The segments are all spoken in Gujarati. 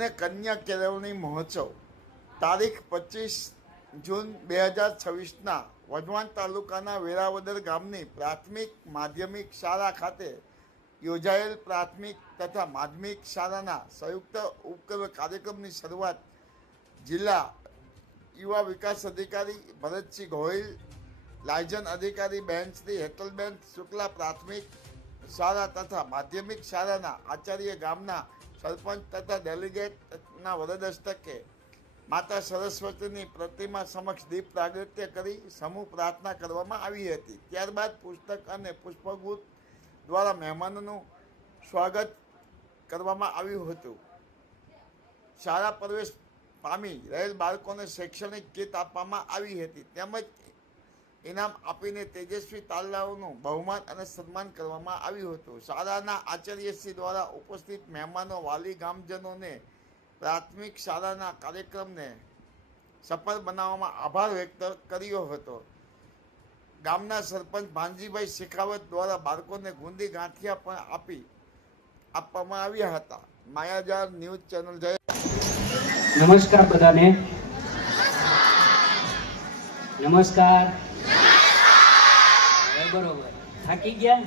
અને કન્યા કેળવણી મહોત્સવ તારીખ 25 જૂન 2026ના વઢવાણ તાલુકાના વેરાવદર ગામની પ્રાથમિક માધ્યમિક શાળા ખાતે યોજાયેલ પ્રાથમિક તથા માધ્યમિક શાળાના સંયુક્ત ઉપક્રમ કાર્યક્રમની શરૂઆત જિલ્લા યુવા વિકાસ અધિકારી ભરતસિંહ ગોહિલ, લાયઝન અધિકારી બહેન શ્રી હેતલબેન શુક્લા, પ્રાથમિક શાળા તથા માધ્યમિક શાળાના આચાર્ય, ગામના સરપંચ તથા ડેલિગેટના વરદ હસ્તકે માતા સરસ્વતીની પ્રતિમા સમક્ષ દીપ પ્રાગટ્ય કરી સમૂહ પ્રાર્થના કરવામાં આવી હતી. ત્યારબાદ પુસ્તક અને પુષ્પગુચ્છ દ્વારા મહેમાનોનું સ્વાગત કરવામાં આવ્યું હતું. શાળા પ્રવેશ પામી રહેલ બાળકોને શૈક્ષણિક કીટ આપવામાં આવી હતી તેમજ ઇનામ આપીને તેજસ્વી તાલાઓનું બહુમાન અને સન્માન કરવામાં આવ્યું હતું. શાળાના આચાર્યશ્રી દ્વારા ઉપસ્થિત મહેમાનો, વાલી, ગામજનોને પ્રાથમિક શાળાના કાર્યક્રમને સફળ બનાવવામાં આભાર વ્યક્ત કર્યો હતો. ગામના સરપંચ ભાનજીભાઈ શેખાવત દ્વારા બાળકોને ગુંદી ગાંઠિયા પણ આપવામાં આવ્યા હતા. માયાજાર ન્યૂઝ ચેનલ જય. નમસ્કાર બધાને. નમસ્કાર. બરોબર, થાકી ગયા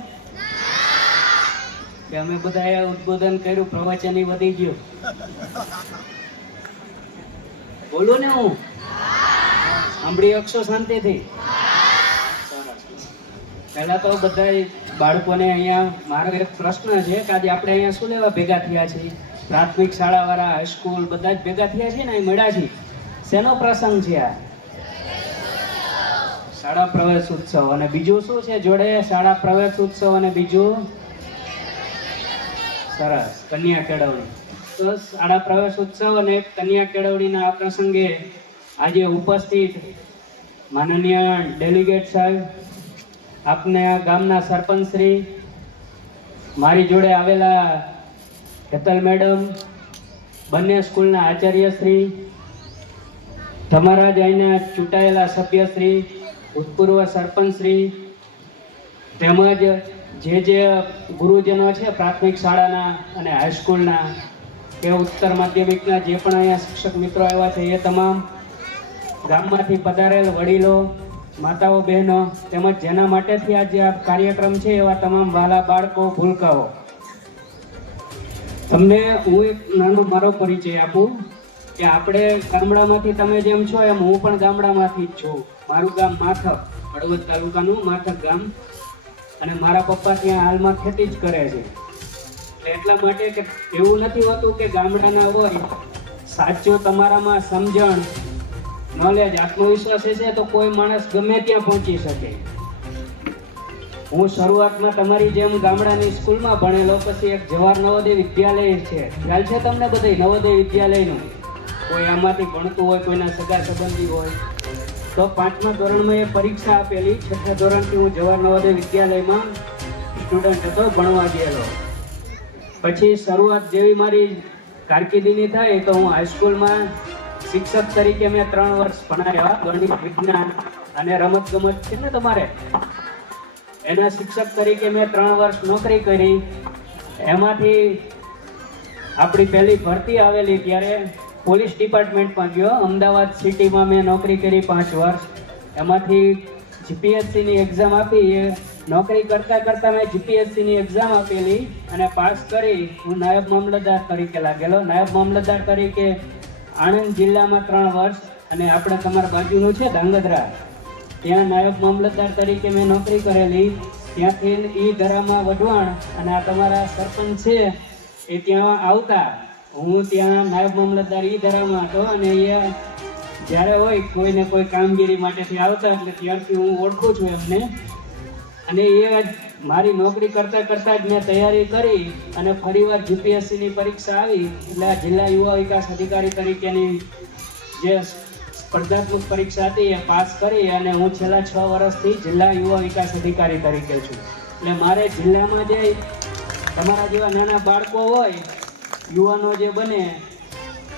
કે અમે બધાએ ઉદ્બોધન કર્યું, પ્રવચન વધી ગયું? બોલું ને હું સાંભળી શકશો શાંતિથી? પહેલા તો બધા બાળકોને અહીંયા મારો એક પ્રશ્ન છે કે આજે આપણે અહીંયા શું લેવા ભેગા થયા છીએ? પ્રાથમિક શાળાવાળા, હાઈસ્કૂલ બધા જ ભેગા થયા છે ને, અહીં મળ્યા છીએ. શેનો પ્રસંગ છે આ? શાળા પ્રવેશ ઉત્સવ. અને બીજું શું છે જોડે? શાળા પ્રવેશ ઉત્સવ અને બીજું સરસ કન્યા કેળવણી. તો શાળા પ્રવેશ ઉત્સવ અને કન્યા કેળવણીના આ પ્રસંગે આજે ઉપસ્થિત માનનીય ડેલિગેટ સાહેબ, આપને ગામના સરપંચ શ્રી, મારી જોડે આવેલા હેતલ મેડમ, બંને સ્કૂલના આચાર્ય શ્રી, તમારા જ અહીંના ચૂંટાયેલા સભ્યશ્રી, ભૂતપૂર્વ સરપંચ શ્રી, તેમજ જે ગુરુજનો છે પ્રાથમિક શાળાના અને હાઈસ્કૂલના કે ઉત્તર માધ્યમિકના જે પણ અહીંયા શિક્ષક મિત્રો આવ્યા છે, એ તમામ ગામમાંથી પધારેલ વડીલો, માતાઓ, બહેનો, તેમજ જેના માટેથી આજે આ કાર્યક્રમ છે એવા તમામ વાલા બાળકો, ભૂલકાઓ, તમને હું એક નાનો મારો પરિચય આપું કે આપણે ગામડામાંથી, તમે જેમ છો એમ હું પણ ગામડામાંથી જ છું. મારું ગામ માથક, હળવદ તાલુકાનું માથક ગામ, અને મારા પપ્પા ત્યાં હાલમાં ખેતી જ કરે છે. એટલા માટે કે એવું નથી હોતું કે ગામડાના હોય, સાચો તમારામાં સમજણ, નોલેજ, આત્મવિશ્વાસ છે તો કોઈ માણસ ગમે ત્યાં પહોંચી શકે. હું શરૂઆતમાં તમારી જેમ ગામડાની સ્કૂલમાં ભણેલો, પછી એક જવાહર નવોદય વિદ્યાલય છે, ખ્યાલ છે તમને બધે નવોદય વિદ્યાલયનું? કોઈ આમાંથી ભણતું હોય, કોઈના સગા સંબંધી હોય તો 5મા ધોરણમાં એ પરીક્ષા આપેલી. 6થા ધોરણથી હું જવાહર નવોદય વિદ્યાલયમાં સ્ટુડન્ટ હતો, ભણવા ગયેલો. પછી શરૂઆત જેવી મારી કારકિર્દીની થઈ તો હું હાઈસ્કૂલમાં શિક્ષક તરીકે મેં 3 વર્ષ ભણાવ્યા. ગણિત, વિજ્ઞાન અને રમત ગમત છે ને તમારે, એના શિક્ષક તરીકે મેં 3 વર્ષ નોકરી કરી. એમાંથી આપણી પહેલી ભરતી આવેલી ત્યારે પોલીસ ડિપાર્ટમેન્ટમાં ગયો. અમદાવાદ સિટીમાં મેં નોકરી કરી 5 વર્ષ. એમાંથી જીપીએસસીની એક્ઝામ આપી. એ નોકરી કરતાં મેં જીપીએસસીની એક્ઝામ આપેલી અને પાસ કરી હું નાયબ મામલતદાર તરીકે લાગેલો. નાયબ મામલતદાર તરીકે આણંદ જિલ્લામાં 3 વર્ષ, અને આપણે તમારા બાજુનું છે ધાંગધ્રા, ત્યાં નાયબ મામલતદાર તરીકે મેં નોકરી કરેલી. ત્યાંથી ઈ ધરામાં વઢવાણ, અને આ તમારા સરપંચ છે એ ત્યાં આવતા, હું ત્યાં નાયબ મામલતદાર ઈ ધરામાં હતો. અને એ જ્યારે હોય કોઈને કોઈ કામગીરી માટેથી આવતા, એટલે ત્યારથી હું ઓળખું છું એમને. અને એ મારી નોકરી કરતાં જ મેં તૈયારી કરી અને ફરીવાર જીપીએસસીની પરીક્ષા આવી, એટલે આ જિલ્લા યુવા વિકાસ અધિકારી તરીકેની જે સ્પર્ધાત્મક પરીક્ષા હતી એ પાસ કરી, અને હું છેલ્લા 6 વર્ષથી જિલ્લા યુવા વિકાસ અધિકારી તરીકે છું. એટલે મારે જિલ્લામાં જે તમારા જેવા નાના બાળકો હોય, યુવાનો જે બને,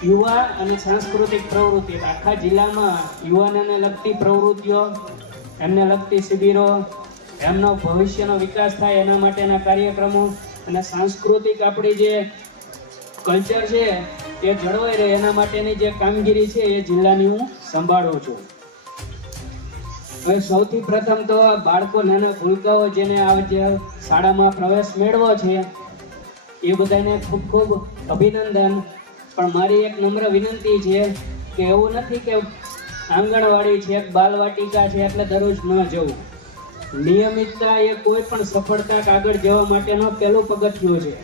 યુવા અને સાંસ્કૃતિક પ્રવૃત્તિ, આખા જિલ્લામાં યુવાનોને લગતી પ્રવૃત્તિઓ, એમને લગતી શિબિરો, એમનો ભવિષ્યનો વિકાસ થાય એના માટેના કાર્યક્રમો, અને સાંસ્કૃતિક આપણી જે કલ્ચર છે એ જળવાઈ રહે એના માટેની જે કામગીરી છે એ જિલ્લાની હું સંભાળું છું. હવે સૌથી પ્રથમ તો બાળકો નાના ભૂલકાઓ જેને આ જે શાળામાં પ્રવેશ મેળવો છે એ બધાને ખૂબ ખૂબ અભિનંદન. પણ મારી એક નમ્ર વિનંતી છે કે એવું નથી કે આંગણવાડી છે, બાલવાટિકા છે એટલે દરરોજ ન જવું. નિયમિતતા એ કોઈ પણ સફળતા આગળ જવા માટેનો પહેલું પગથિયું છે.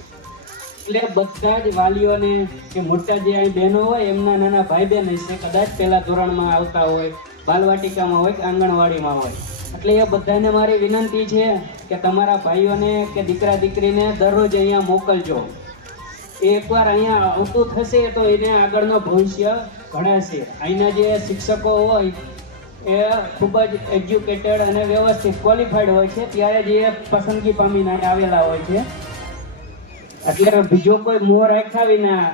એટલે બધા જ વાલીઓને કે મોટા જે અહીં બહેનો હોય એમના નાના ભાઈ બહેન હશે, કદાચ પહેલા ધોરણમાં આવતા હોય, બાલવાટિકામાં હોય કે આંગણવાડીમાં હોય, એટલે એ બધાને મારી વિનંતી છે કે તમારા ભાઈઓને કે દીકરા દીકરીને દરરોજ અહીંયા મોકલજો. એ એકવાર અહીંયા આવતું થશે તો એને આગળનો ભવિષ્ય ઘડાશે. અહીંના જે શિક્ષકો હોય એ ખૂબ જ એજ્યુકેટેડ અને વ્યવસ્થિત ક્વોલિફાઈડ હોય છે, ત્યારે જે પસંદગી પામીને આવેલા હોય છે. એટલે બીજો કોઈ મોહ રાખ્યા વિના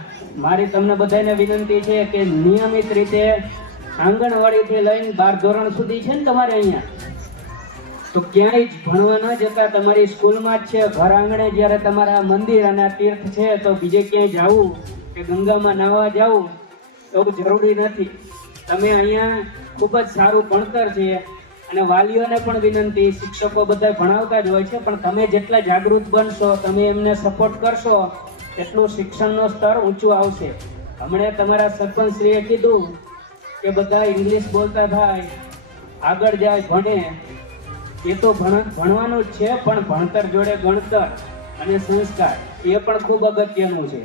મારી તમને બધાને વિનંતી છે કે નિયમિત રીતે આંગણવાડીથી લઈને 12 ધોરણ સુધી છે ને તમારે અહીંયા, તો ક્યાંય જ ભણવા ન જતા તમારી સ્કૂલમાં જ છે. ઘર આંગણે જ્યારે તમારા મંદિર અને તીર્થ છે તો બીજે ક્યાંય જવું કે ગંગામાં નાહવા જવું એવું જરૂરી નથી. તમે અહીંયા ખૂબ જ સારું ભણતર છે. અને વાલીઓને પણ વિનંતી, શિક્ષકો બધા ભણાવતા જ હોય છે, પણ તમે જેટલા જાગૃત બનશો, તમે એમને સપોર્ટ કરશો એટલું શિક્ષણનું સ્તર ઊંચું આવશે. હમણાં તમારા સરપંચશ્રીએ કીધું કે બધા ઇંગ્લિશ બોલતા થાય, આગળ જાય, ભણે. એ તો ભણવાનું જ છે, પણ ભણતર જોડે ગણતર અને સંસ્કાર એ પણ ખૂબ અગત્યનું છે.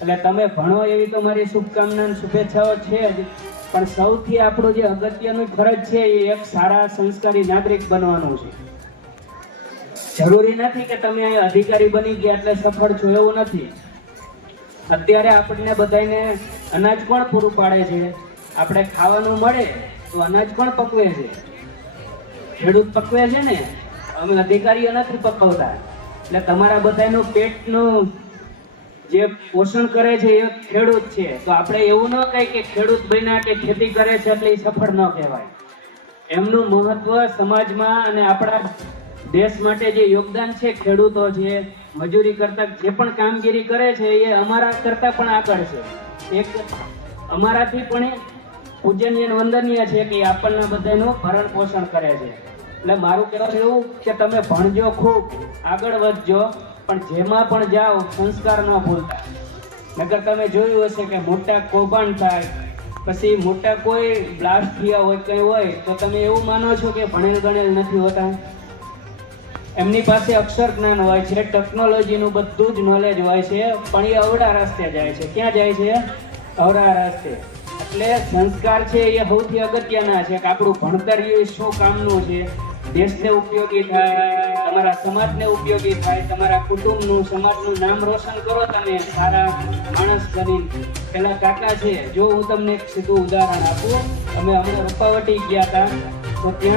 એટલે તમે ભણો એવી તો મારી શુભકામના અને શુભેચ્છાઓ છે જ, પણ સૌથી આપણું જે અગત્યનું ફરજ છે એ એક સારા સંસ્કારી નાગરિક બનવાનું છે. જરૂરી નથી કે તમે અહીં અધિકારી બની ગયા એટલે સફળ છો, એવું નથી. અત્યારે આપણને બધાને અનાજ કોણ પૂરું પાડે છે? આપણે ખાવાનું મળે તો અનાજ કોણ પકવે છે? ખેડૂત પકવે છે ને, અમે અધિકારીઓ નથી પકવતા. એટલે તમારા બધાનું પેટનું જે પોષણ કરે છે એ ખેડૂત છે. તો આપણે એવું ન કહીએ કે ખેડૂત બન્યા કે ખેતી કરે છે એટલે એ સફળ ન કહેવાય. એમનું મહત્વ સમાજમાં અને આપણા દેશ માટે જે યોગદાન છે, ખેડૂતો છે, મજૂરી કરતા જે પણ કામગીરી કરે છે એ અમારા કરતા પણ આગળ છે. એક અમારાથી પણ પૂજનીય અને વંદનીય છે કે આપણને બધાનું ભરણ પોષણ કરે છે. એટલે મારું કહેવું એવું કે તમે ભણજો, ખૂબ આગળ વધજો, પણ જેમાં પણ જાઓ સંસ્કાર ન ભૂલતા. નકર તમે જોયું હશે કે મોટા કૌભાંડ થાય, પછી મોટા કોઈ બ્લાસ્ટ થયા હોય, કંઈ હોય તો તમે એવું માનો છો કે ભણેલ ગણેલ નથી હોતા. એમની પાસે અક્ષર જ્ઞાન હોય છે, ટેકનોલોજીનું બધું જ નોલેજ હોય છે, પણ એ અવળા રસ્તે જાય છે. ક્યાં જાય છે? અવળા રસ્તે. એટલે સંસ્કાર છે એ સૌથી અગત્યના છે કે આપણું ભણતર એ શું કામનું છે, દેશને ઉપયોગી થાય, તમારા સમાજને ઉપયોગી થાય, તમારા કુટુંબનું, સમાજનું નામ રોશન કરો તમે સારા માણસ બની. પેલા કાકા છે, જો હું તમને એક સીધું ઉદાહરણ આપું, અમે હમણાં રૂપાવટી ગયા હતા તો ત્યાં